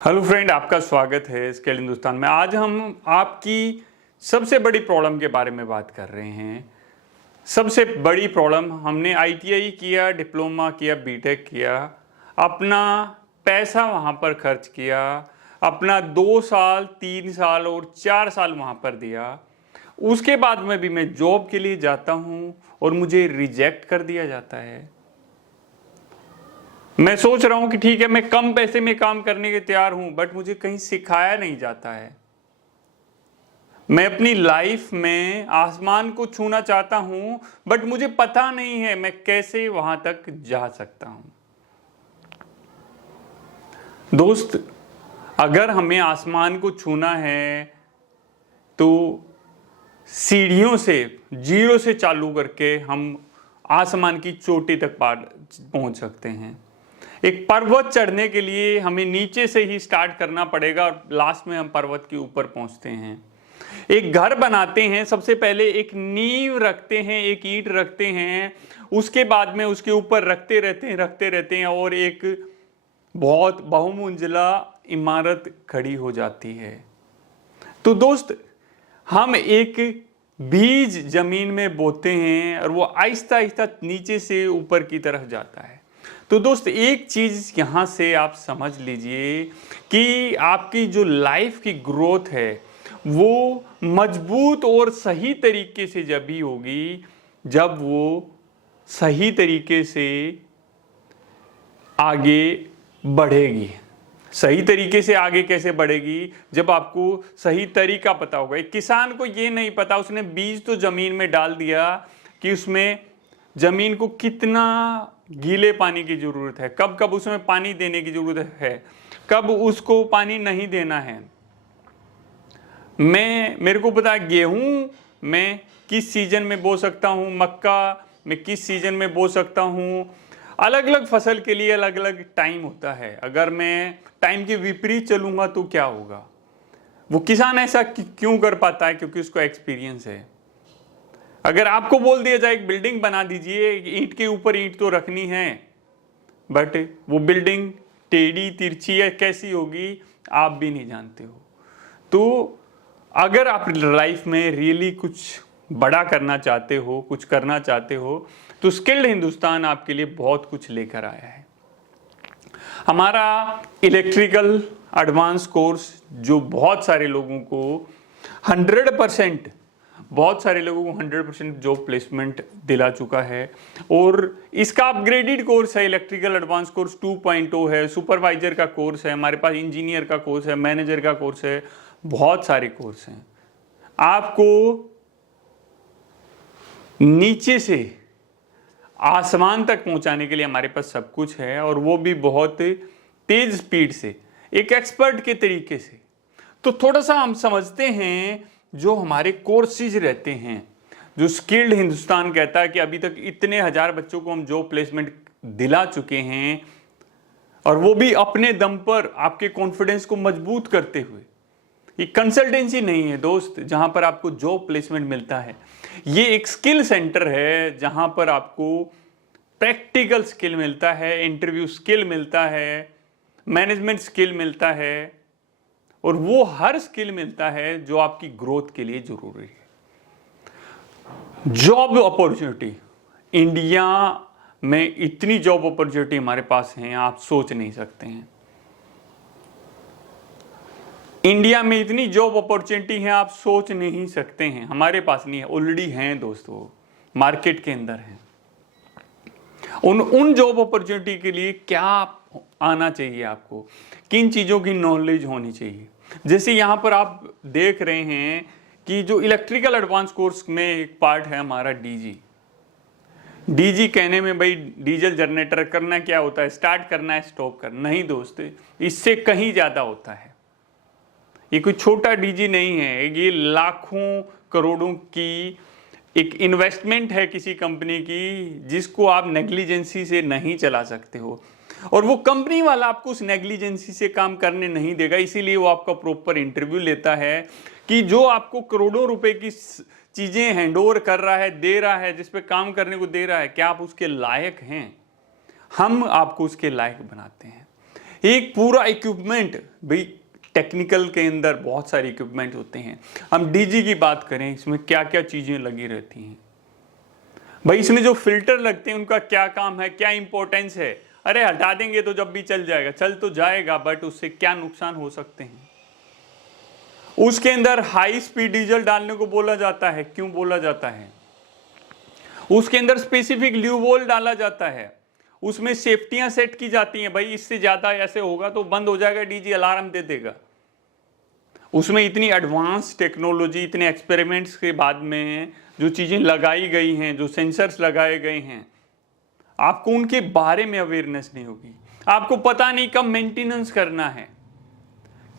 Hello friend, आपका स्वागत है स्केल हिंदुस्तान में। आज हम आपकी सबसे बड़ी प्रॉब्लम के बारे में बात कर रहे हैं। सबसे बड़ी प्रॉब्लम, हमने आईटीआई किया, डिप्लोमा किया, बीटेक किया, अपना पैसा वहाँ पर खर्च किया, अपना 2 साल 3 साल और 4 साल वहाँ पर दिया। उसके बाद में भी मैं जॉब के लिए जाता हूँ और मुझे रिजेक्ट कर दिया जाता है। मैं सोच रहा हूं कि ठीक है, मैं कम पैसे में काम करने के तैयार हूं, बट मुझे कहीं सिखाया नहीं जाता है। मैं अपनी लाइफ में आसमान को छूना चाहता हूं, बट मुझे पता नहीं है मैं कैसे वहां तक जा सकता हूं। दोस्त, अगर हमें आसमान को छूना है तो सीढ़ियों से, जीरो से चालू करके हम आसमान की चोटी तक पहुंच सकते हैं। एक पर्वत चढ़ने के लिए हमें नीचे से ही स्टार्ट करना पड़ेगा और लास्ट में हम पर्वत के ऊपर पहुंचते हैं। एक घर बनाते हैं, सबसे पहले एक नींव रखते हैं, एक ईंट रखते हैं, उसके बाद में उसके ऊपर रखते रहते हैं और एक बहुत बहुमंजिला इमारत खड़ी हो जाती है। तो दोस्त, हम एक बीज जमीन में बोते हैं और वो आहिस्ता आहिस्ता नीचे से ऊपर की तरफ जाता है। तो दोस्त, एक चीज यहां से आप समझ लीजिए कि आपकी जो लाइफ की ग्रोथ है वो मजबूत और सही तरीके से जब भी होगी, जब वो सही तरीके से आगे बढ़ेगी। सही तरीके से आगे कैसे बढ़ेगी? जब आपको सही तरीका पता होगा। एक किसान को ये नहीं पता, उसने बीज तो जमीन में डाल दिया कि उसमें जमीन को कितना गीले पानी की जरूरत है, कब कब उसमें पानी देने की जरूरत है, कब उसको पानी नहीं देना है। मेरे को पता है गेहूं मैं किस सीजन में बो सकता हूं, मक्का मैं किस सीजन में बो सकता हूं। अलग अलग फसल के लिए अलग अलग टाइम होता है। अगर मैं टाइम के विपरीत चलूंगा तो क्या होगा? वो किसान ऐसा क्यों कर पाता है? क्योंकि उसको एक्सपीरियंस है। अगर आपको बोल दिया जाए एक बिल्डिंग बना दीजिए, ईंट के ऊपर ईंट तो रखनी है, बट वो बिल्डिंग टेढ़ी तिरछी है, कैसी होगी आप भी नहीं जानते हो। तो अगर आप लाइफ में रियली कुछ बड़ा करना चाहते हो, कुछ करना चाहते हो, तो स्किल्ड हिंदुस्तान आपके लिए बहुत कुछ लेकर आया है। हमारा इलेक्ट्रिकल एडवांस कोर्स जो बहुत सारे लोगों को 100% बहुत सारे लोगों को 100% जॉब प्लेसमेंट दिला चुका है। और इसका अपग्रेडेड कोर्स है, इलेक्ट्रिकल एडवांस कोर्स 2.0 है, सुपरवाइजर का कोर्स है, हमारे पास इंजीनियर का कोर्स है, मैनेजर का कोर्स है, बहुत सारे कोर्स हैं। आपको नीचे से आसमान तक पहुंचाने के लिए हमारे पास सब कुछ है, और वो भी बहुत तेज स्पीड से, एक एक्सपर्ट के तरीके से। तो थोड़ा सा हम समझते हैं जो हमारे कोर्सेज रहते हैं, जो स्किल्ड हिंदुस्तान कहता है कि अभी तक इतने हजार बच्चों को हम जॉब प्लेसमेंट दिला चुके हैं, और वो भी अपने दम पर, आपके कॉन्फिडेंस को मजबूत करते हुए। ये कंसल्टेंसी नहीं है दोस्त जहां पर आपको जॉब प्लेसमेंट मिलता है। ये एक स्किल सेंटर है जहां पर आपको प्रैक्टिकल स्किल मिलता है, इंटरव्यू स्किल मिलता है, मैनेजमेंट स्किल मिलता है, और वो हर स्किल मिलता है जो आपकी ग्रोथ के लिए जरूरी है। जॉब अपॉर्चुनिटी, इंडिया में इतनी जॉब अपॉर्चुनिटी हमारे पास हैं, आप सोच नहीं सकते हैं। इंडिया में इतनी जॉब अपॉर्चुनिटी है, आप सोच नहीं सकते हैं। हमारे पास नहीं है, ऑलरेडी हैं दोस्तों, मार्केट के अंदर हैं। उन जॉब अपॉर्चुनिटी के लिए क्या आना चाहिए? आपको किन चीजों की नॉलेज होनी चाहिए? जैसे यहां पर आप देख रहे हैं कि जो इलेक्ट्रिकल एडवांस कोर्स में एक पार्ट है हमारा डीजी कहने में भाई डीजल जनरेटर करना क्या होता है? स्टार्ट करना है, स्टॉप करना। नहीं दोस्त, इससे कहीं ज्यादा होता है। ये कोई छोटा डीजी नहीं है, ये लाखों करोड़ों की एक इन्वेस्टमेंट है किसी कंपनी की, जिसको आप नेग्लिजेंसी से नहीं चला सकते हो। और वो कंपनी वाला आपको उस नेग्लिजेंसी से काम करने नहीं देगा, इसीलिए वो आपका प्रॉपर इंटरव्यू लेता है कि जो आपको करोड़ों रुपए की चीजें हैंडओवर कर रहा है, दे रहा है, जिस पे काम करने को दे रहा है, क्या आप उसके लायक हैं? हम आपको उसके लायक बनाते हैं। एक पूरा इक्विपमेंट, भाई टेक्निकल के अंदर बहुत सारे इक्विपमेंट होते हैं। हम डीजी की बात करें, इसमें क्या क्या चीजें लगी रहती हैं भाई। इसमें जो फिल्टर लगते हैं उनका क्या काम है, क्या इंपॉर्टेंस है? अरे हटा देंगे तो जब भी चल जाएगा, चल तो जाएगा, बट उससे क्या नुकसान हो सकते हैं? उसके अंदर हाई स्पीड डीजल डालने को बोला जाता है। क्यों बोला जाता है? उसके अंदर स्पेसिफिक ल्यूवोल डाला जाता है, उसमें सेफ्टियां सेट की जाती हैं। भाई इससे ज्यादा ऐसे होगा तो बंद हो जाएगा, डीजी अलार्म दे देगा। उसमें इतनी एडवांस टेक्नोलॉजी, इतने एक्सपेरिमेंट्स के बाद में जो चीजें लगाई गई हैं, जो सेंसर्स लगाए गए हैं, आपको उनके बारे में अवेयरनेस नहीं होगी। आपको पता नहीं कब मेंटेनेंस करना है,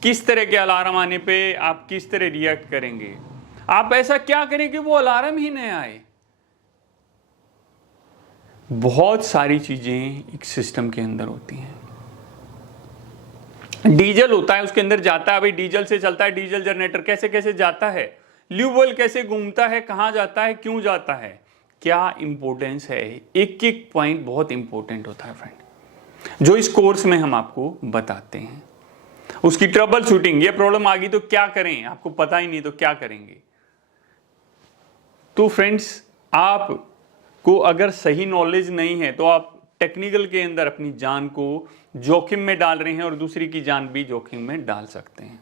किस तरह के अलार्म आने पे आप किस तरह रिएक्ट करेंगे, आप ऐसा क्या करें कि वो अलार्म ही नहीं आए। बहुत सारी चीजें एक सिस्टम के अंदर होती हैं। डीजल होता है, उसके अंदर जाता है, भाई डीजल से चलता है, डीजल जनरेटर कैसे कैसे जाता है, ल्यूबल कैसे घूमता है, कहां जाता है, क्यों जाता है, क्या इंपॉर्टेंस है। एक एक पॉइंट बहुत इंपॉर्टेंट होता है फ्रेंड, जो इस कोर्स में हम आपको बताते हैं। उसकी ट्रबल शूटिंग, ये प्रॉब्लम आ गई तो क्या करें, आपको पता ही नहीं तो क्या करेंगे। तो फ्रेंड्स, आपको अगर सही नॉलेज नहीं है तो आप टेक्निकल के अंदर अपनी जान को जोखिम में डाल रहे हैं और दूसरी की जान भी जोखिम में डाल सकते हैं।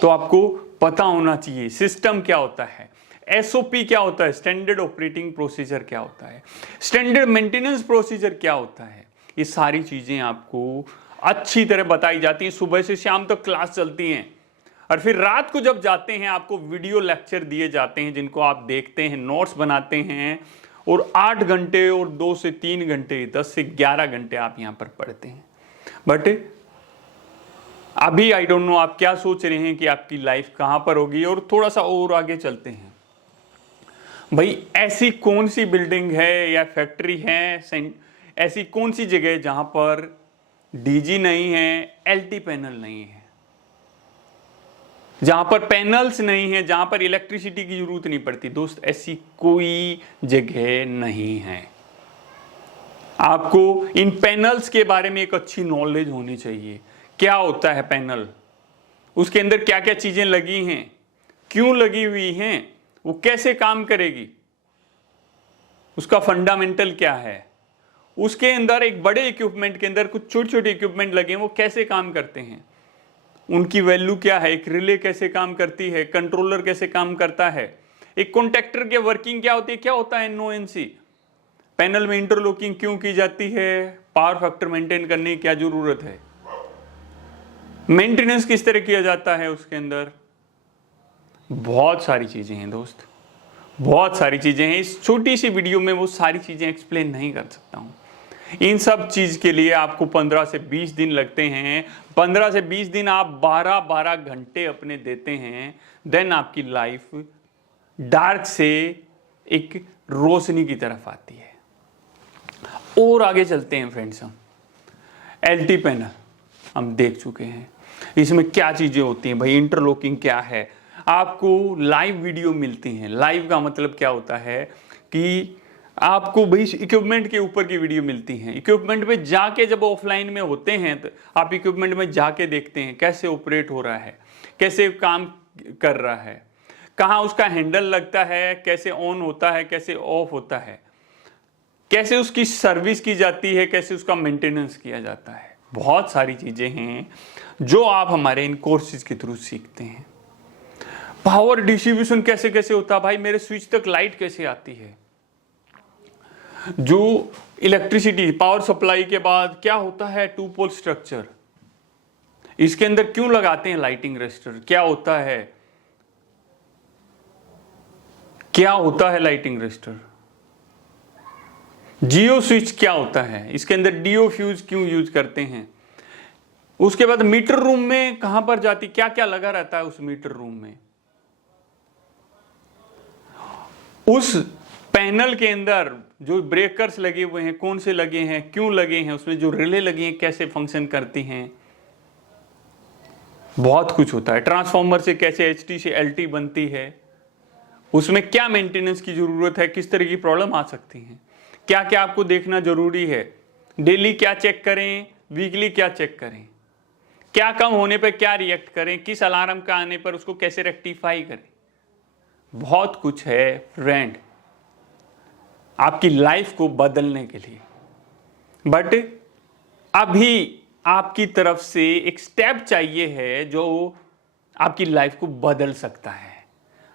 तो आपको पता होना चाहिए सिस्टम क्या होता है, एसओपी क्या होता है, स्टैंडर्ड ऑपरेटिंग प्रोसीजर क्या होता है, स्टैंडर्ड मेंटेनेंस प्रोसीजर क्या होता है। ये सारी चीजें आपको अच्छी तरह बताई जाती हैं। सुबह से शाम तक क्लास चलती हैं और फिर रात को जब जाते हैं आपको वीडियो लेक्चर दिए जाते हैं, जिनको आप देखते हैं, नोट्स बनाते हैं, और 8 घंटे और 2 से 3 घंटे, 10 से 11 घंटे आप यहां पर पढ़ते हैं। बट अभी आई डोंट नो आप क्या सोच रहे हैं कि आपकी लाइफ कहां पर होगी। और थोड़ा सा और आगे चलते हैं, भाई ऐसी कौन सी बिल्डिंग है या फैक्ट्री है, ऐसी कौन सी जगह है जहां पर डीजी नहीं है, एलटी पैनल नहीं है, जहां पर पैनल्स नहीं है, जहां पर इलेक्ट्रिसिटी की जरूरत नहीं पड़ती। दोस्त, ऐसी कोई जगह नहीं है। आपको इन पैनल्स के बारे में एक अच्छी नॉलेज होनी चाहिए। क्या होता है पैनल, उसके अंदर क्या क्या चीजें लगी हैं, क्यों लगी हुई हैं, वो कैसे काम करेगी, उसका फंडामेंटल क्या है। उसके अंदर एक बड़े इक्विपमेंट के अंदर कुछ छोटे छोटे इक्विपमेंट लगे हैं, वो कैसे काम करते हैं, उनकी वैल्यू क्या है, एक रिले कैसे काम करती है, कंट्रोलर कैसे काम करता है, एक कॉन्टेक्टर की वर्किंग क्या होती है, क्या होता है NONC, पैनल में इंटरलॉकिंग क्यों की जाती है, पावर फैक्टर मेंटेन करने की क्या जरूरत है, मेंटेनेंस किस तरह किया जाता है उसके अंदर। बहुत सारी चीजें हैं दोस्त, बहुत सारी चीजें हैं। इस छोटी सी वीडियो में वो सारी चीजें एक्सप्लेन नहीं कर सकता हूं। इन सब चीज के लिए आपको 15 से 20 दिन लगते हैं। 15 से 20 दिन आप 12-12 घंटे अपने देते हैं, देन आपकी लाइफ डार्क से एक रोशनी की तरफ आती है। और आगे चलते हैं फ्रेंड्स, हम एलटी पैनल हम देख चुके हैं, इसमें क्या चीजें होती हैं भाई, इंटरलॉकिंग क्या है, आपको लाइव वीडियो मिलती हैं। लाइव का मतलब क्या होता है कि आपको भाई इक्विपमेंट के ऊपर की वीडियो मिलती हैं। इक्विपमेंट पे जाके जब ऑफलाइन में होते हैं तो आप इक्विपमेंट में जाके देखते हैं कैसे ऑपरेट हो रहा है, कैसे काम कर रहा है, कहाँ उसका हैंडल लगता है, कैसे ऑन होता है, कैसे ऑफ होता है, कैसे उसकी सर्विस की जाती है, कैसे उसका मेंटेनेंस किया जाता है। बहुत सारी चीजें हैं जो आप हमारे इन कोर्सेज के थ्रू सीखते हैं। पावर डिस्ट्रीब्यूशन कैसे कैसे होता है, भाई मेरे स्विच तक लाइट कैसे आती है, जो इलेक्ट्रिसिटी पावर सप्लाई के बाद क्या होता है 2 पोल स्ट्रक्चर, इसके अंदर क्यों लगाते हैं लाइटिंग रेजिस्टर, क्या होता है, क्या होता है लाइटिंग रेजिस्टर, जियो स्विच क्या होता है, इसके अंदर डीओ फ्यूज क्यों यूज करते हैं। उसके बाद मीटर रूम में कहां पर जाती, क्या क्या लगा रहता है उस मीटर रूम में, उस पैनल के अंदर जो ब्रेकर्स लगे हुए हैं कौन से लगे हैं, क्यों लगे हैं, उसमें जो रिले लगी हैं कैसे फंक्शन करती हैं। बहुत कुछ होता है। ट्रांसफार्मर से कैसे HT से LT बनती है, उसमें क्या मेंटेनेंस की जरूरत है, किस तरह की प्रॉब्लम आ सकती है, क्या क्या आपको देखना जरूरी है, डेली क्या चेक करें, वीकली क्या चेक करें, क्या कम होने पर क्या रिएक्ट करें, किस अलार्म का आने पर उसको कैसे रेक्टिफाई करें। बहुत कुछ है फ्रेंड आपकी लाइफ को बदलने के लिए, बट अभी आपकी तरफ से एक स्टेप चाहिए है जो आपकी लाइफ को बदल सकता है।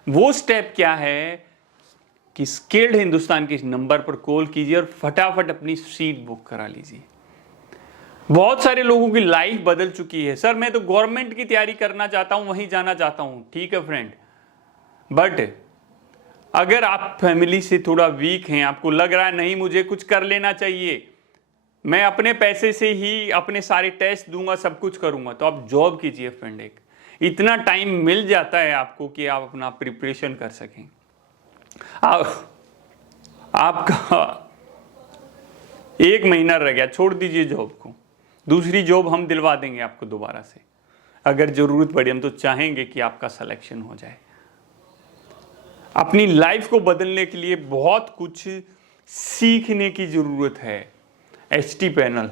वो स्टेप क्या है कि स्किल्ड हिंदुस्तान के इस नंबर पर कॉल कीजिए और फटाफट अपनी सीट बुक करा लीजिए। बहुत सारे लोगों की लाइफ बदल चुकी है। सर मैं तो गवर्नमेंट की तैयारी करना चाहता हूं, वहीं जाना चाहता हूं। ठीक है फ्रेंड, बट अगर आप फैमिली से थोड़ा वीक हैं, आपको लग रहा है नहीं मुझे कुछ कर लेना चाहिए, मैं अपने पैसे से ही अपने सारे टेस्ट दूंगा, सब कुछ करूंगा, तो आप जॉब कीजिए फ्रेंड। एक इतना टाइम मिल जाता है आपको कि आप अपना प्रिपरेशन कर सकें। आपका 1 महीना रह गया, छोड़ दीजिए जॉब को, दूसरी जॉब हम दिलवा देंगे आपको दोबारा से। अगर जरूरत पड़ी हम तो चाहेंगे कि आपका सिलेक्शन हो जाए। अपनी लाइफ को बदलने के लिए बहुत कुछ सीखने की जरूरत है। एचटी पैनल,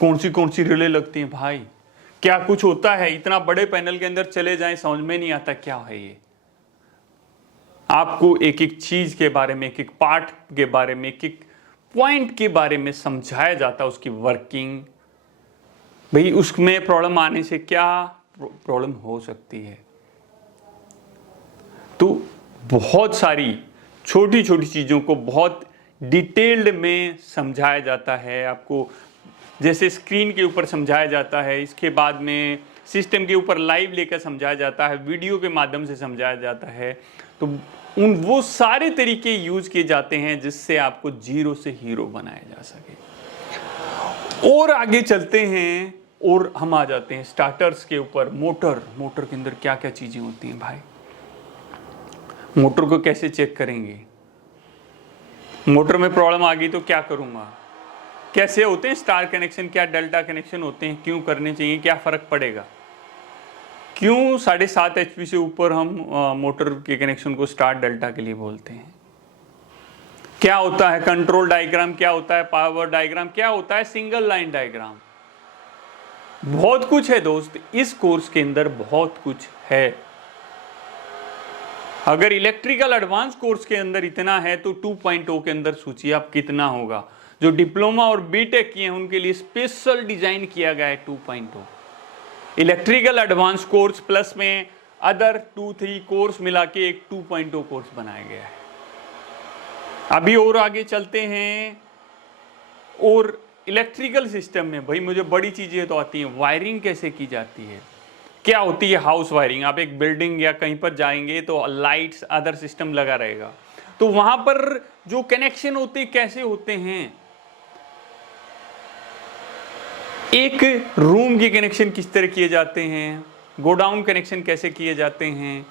कौन सी रिले लगती हैं भाई, क्या कुछ होता है। इतना बड़े पैनल के अंदर चले जाएं, समझ में नहीं आता क्या है ये। आपको एक एक चीज के बारे में, एक एक पार्ट के बारे में, एक एक पॉइंट के बारे में समझाया जाता है, उसकी वर्किंग, भाई उसमें प्रॉब्लम आने से क्या प्रॉब्लम हो सकती है। तो बहुत सारी छोटी छोटी चीज़ों को बहुत डिटेल्ड में समझाया जाता है आपको, जैसे स्क्रीन के ऊपर समझाया जाता है, इसके बाद में सिस्टम के ऊपर लाइव लेकर समझाया जाता है, वीडियो के माध्यम से समझाया जाता है। तो वो सारे तरीके यूज किए जाते हैं जिससे आपको जीरो से हीरो बनाया जा सके। और आगे चलते हैं और हम आ जाते हैं स्टार्टर्स के ऊपर। मोटर के अंदर क्या क्या चीजें होती हैं भाई, मोटर को कैसे चेक करेंगे, मोटर में प्रॉब्लम आ गई तो क्या करूंगा, कैसे होते हैं स्टार कनेक्शन, क्या डेल्टा कनेक्शन होते हैं, क्यों करने चाहिए, क्या फर्क पड़ेगा, क्यों 7.5 HP से ऊपर हम मोटर के कनेक्शन को स्टार डेल्टा के लिए बोलते हैं, क्या होता है कंट्रोल डायग्राम, क्या होता है पावर डायग्राम, क्या होता है सिंगल लाइन डायग्राम। बहुत कुछ है दोस्त, इस कोर्स के अंदर बहुत कुछ है। अगर इलेक्ट्रिकल एडवांस कोर्स के अंदर इतना है तो 2.0 के अंदर सोचिए आप कितना होगा। जो डिप्लोमा और बीटेक किए हैं उनके लिए स्पेशल डिजाइन किया गया है 2.0। इलेक्ट्रिकल एडवांस कोर्स प्लस में अदर 2-3 कोर्स मिला के एक 2.0 कोर्स बनाया गया है। अभी और आगे चलते हैं। और इलेक्ट्रिकल सिस्टम में भाई मुझे बड़ी चीजें तो आती हैं, वायरिंग कैसे की जाती है, क्या होती है हाउस वायरिंग। आप एक बिल्डिंग या कहीं पर जाएंगे तो लाइट्स अदर सिस्टम लगा रहेगा, तो वहां पर जो कनेक्शन होते हैं कैसे होते हैं, एक रूम के कनेक्शन किस तरह किए जाते हैं, गोडाउन कनेक्शन कैसे किए जाते हैं,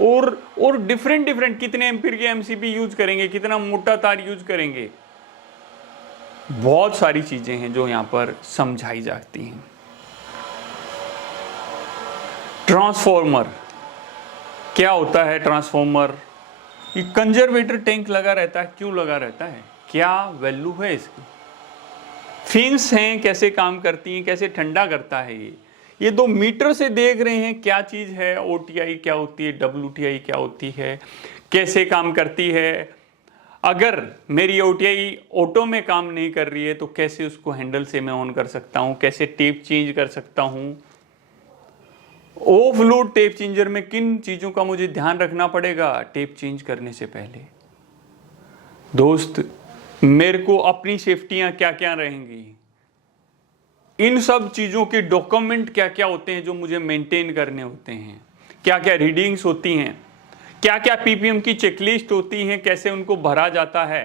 और डिफरेंट कितने एम्पीयर के एमसीबी यूज करेंगे, कितना मोटा तार यूज करेंगे। बहुत सारी चीजें हैं जो यहां पर समझाई जाती हैं। ट्रांसफॉर्मर क्या होता है, ट्रांसफॉर्मर ये कंजर्वेटर टैंक लगा रहता है, क्यों लगा रहता है, क्या वैल्यू है इसकी। फिन्स हैं कैसे काम करती हैं, कैसे ठंडा करता है ये 2 मीटर से देख रहे हैं क्या चीज है, ओटीआई क्या होती है, डब्ल्यूटीआई क्या होती है, कैसे काम करती है। अगर मेरी ओटीआई ऑटो में काम नहीं कर रही है तो कैसे उसको हैंडल से मैं ऑन कर सकता हूं, कैसे टेप चेंज कर सकता हूं। ऑफ लोड टेप चेंजर में किन चीजों का मुझे ध्यान रखना पड़ेगा टेप चेंज करने से पहले। दोस्त मेरे को अपनी सेफ्टियां क्या क्या रहेंगी, इन सब चीजों के डॉक्यूमेंट क्या क्या होते हैं जो मुझे मेंटेन करने होते हैं, क्या क्या रीडिंग्स होती हैं, क्या क्या पीपीएम की चेकलिस्ट होती हैं, कैसे उनको भरा जाता है,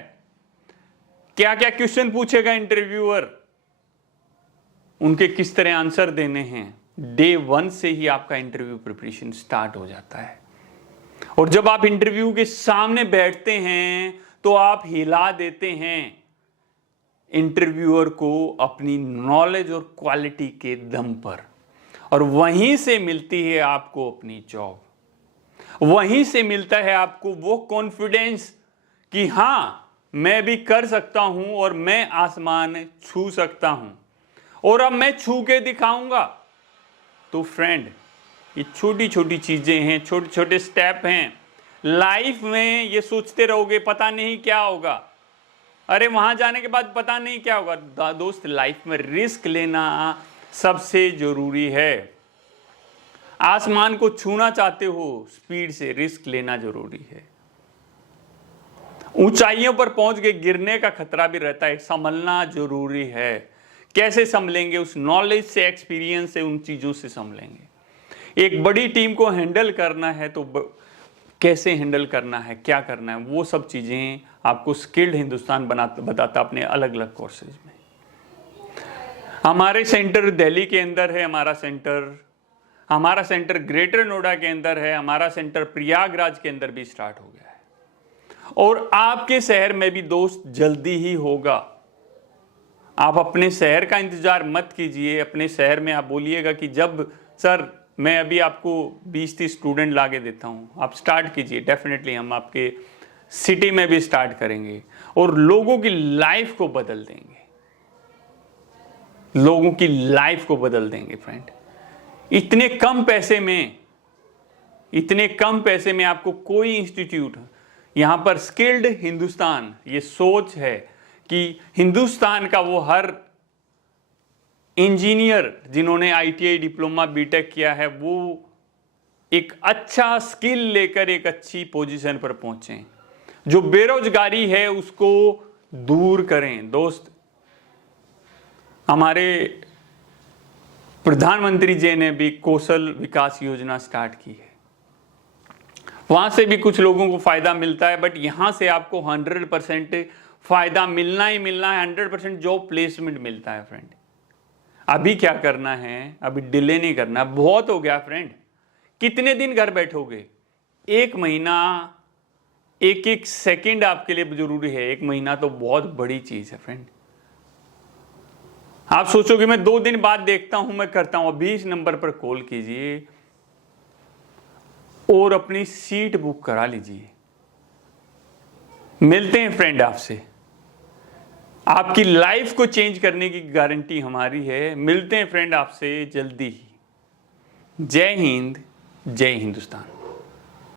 क्या क्या क्वेश्चन पूछेगा इंटरव्यूअर, उनके किस तरह आंसर देने हैं। डे 1 से ही आपका इंटरव्यू प्रिपरेशन स्टार्ट हो जाता है। और जब आप इंटरव्यू के सामने बैठते हैं तो आप हिला देते हैं इंटरव्यूअर को अपनी नॉलेज और क्वालिटी के दम पर, और वहीं से मिलती है आपको अपनी जॉब, वहीं से मिलता है आपको वो कॉन्फिडेंस कि हां मैं भी कर सकता हूं और मैं आसमान छू सकता हूं। और अब मैं छू के दिखाऊंगा। तो फ्रेंड, ये छोटी छोटी चीजें हैं, छोटे छोटे स्टेप हैं। लाइफ में ये सोचते रहोगे पता नहीं क्या होगा, अरे वहां जाने के बाद पता नहीं क्या होगा। दोस्त, लाइफ में रिस्क लेना सबसे जरूरी है। आसमान को छूना चाहते हो स्पीड से, रिस्क लेना जरूरी है। ऊंचाइयों पर पहुंच के गिरने का खतरा भी रहता है, संभलना जरूरी है। कैसे संभलेंगे? उस नॉलेज से, एक्सपीरियंस से, उन चीजों से संभलेंगे। एक बड़ी टीम को हैंडल करना है तो कैसे हैंडल करना है, क्या करना है, वो सब चीजें आपको स्किल्ड हिंदुस्तान बताता अपने अलग अलग कोर्सेज में। हमारे सेंटर दिल्ली के अंदर है, हमारा सेंटर ग्रेटर नोएडा के अंदर है, हमारा सेंटर प्रयागराज के अंदर भी स्टार्ट हो गया है, और आपके शहर में भी दोस्त जल्दी ही होगा। आप अपने शहर का इंतजार मत कीजिए। अपने शहर में आप बोलिएगा कि जब सर मैं अभी आपको 20-30 स्टूडेंट लाके देता हूं, आप स्टार्ट कीजिए। डेफिनेटली हम आपके सिटी में भी स्टार्ट करेंगे और लोगों की लाइफ को बदल देंगे, लोगों की लाइफ को बदल देंगे फ्रेंड। इतने कम पैसे में आपको कोई इंस्टीट्यूट, यहां पर स्किल्ड हिंदुस्तान, ये सोच है कि हिंदुस्तान का वो हर इंजीनियर जिन्होंने ITI डिप्लोमा बीटेक किया है, वो एक अच्छा स्किल लेकर एक अच्छी पोजीशन पर पहुंचे, जो बेरोजगारी है उसको दूर करें। दोस्त, हमारे प्रधानमंत्री जी ने भी कौशल विकास योजना स्टार्ट की है, वहां से भी कुछ लोगों को फायदा मिलता है, बट यहां से आपको 100% फायदा मिलना ही मिलना है। 100% जॉब प्लेसमेंट मिलता है फ्रेंड। अभी क्या करना है, अभी डिले नहीं करना, बहुत हो गया फ्रेंड। कितने दिन घर बैठोगे? 1 महीना, एक सेकंड आपके लिए जरूरी है। 1 महीना तो बहुत बड़ी चीज है फ्रेंड। आप सोचोगे मैं 2 दिन बाद देखता हूं, मैं करता हूं। अभी इस नंबर पर कॉल कीजिए और अपनी सीट बुक करा लीजिए। मिलते हैं फ्रेंड आपसे। आपकी लाइफ को चेंज करने की गारंटी हमारी है। मिलते हैं फ्रेंड आपसे जल्दी ही। जय हिंद, जय हिंदुस्तान।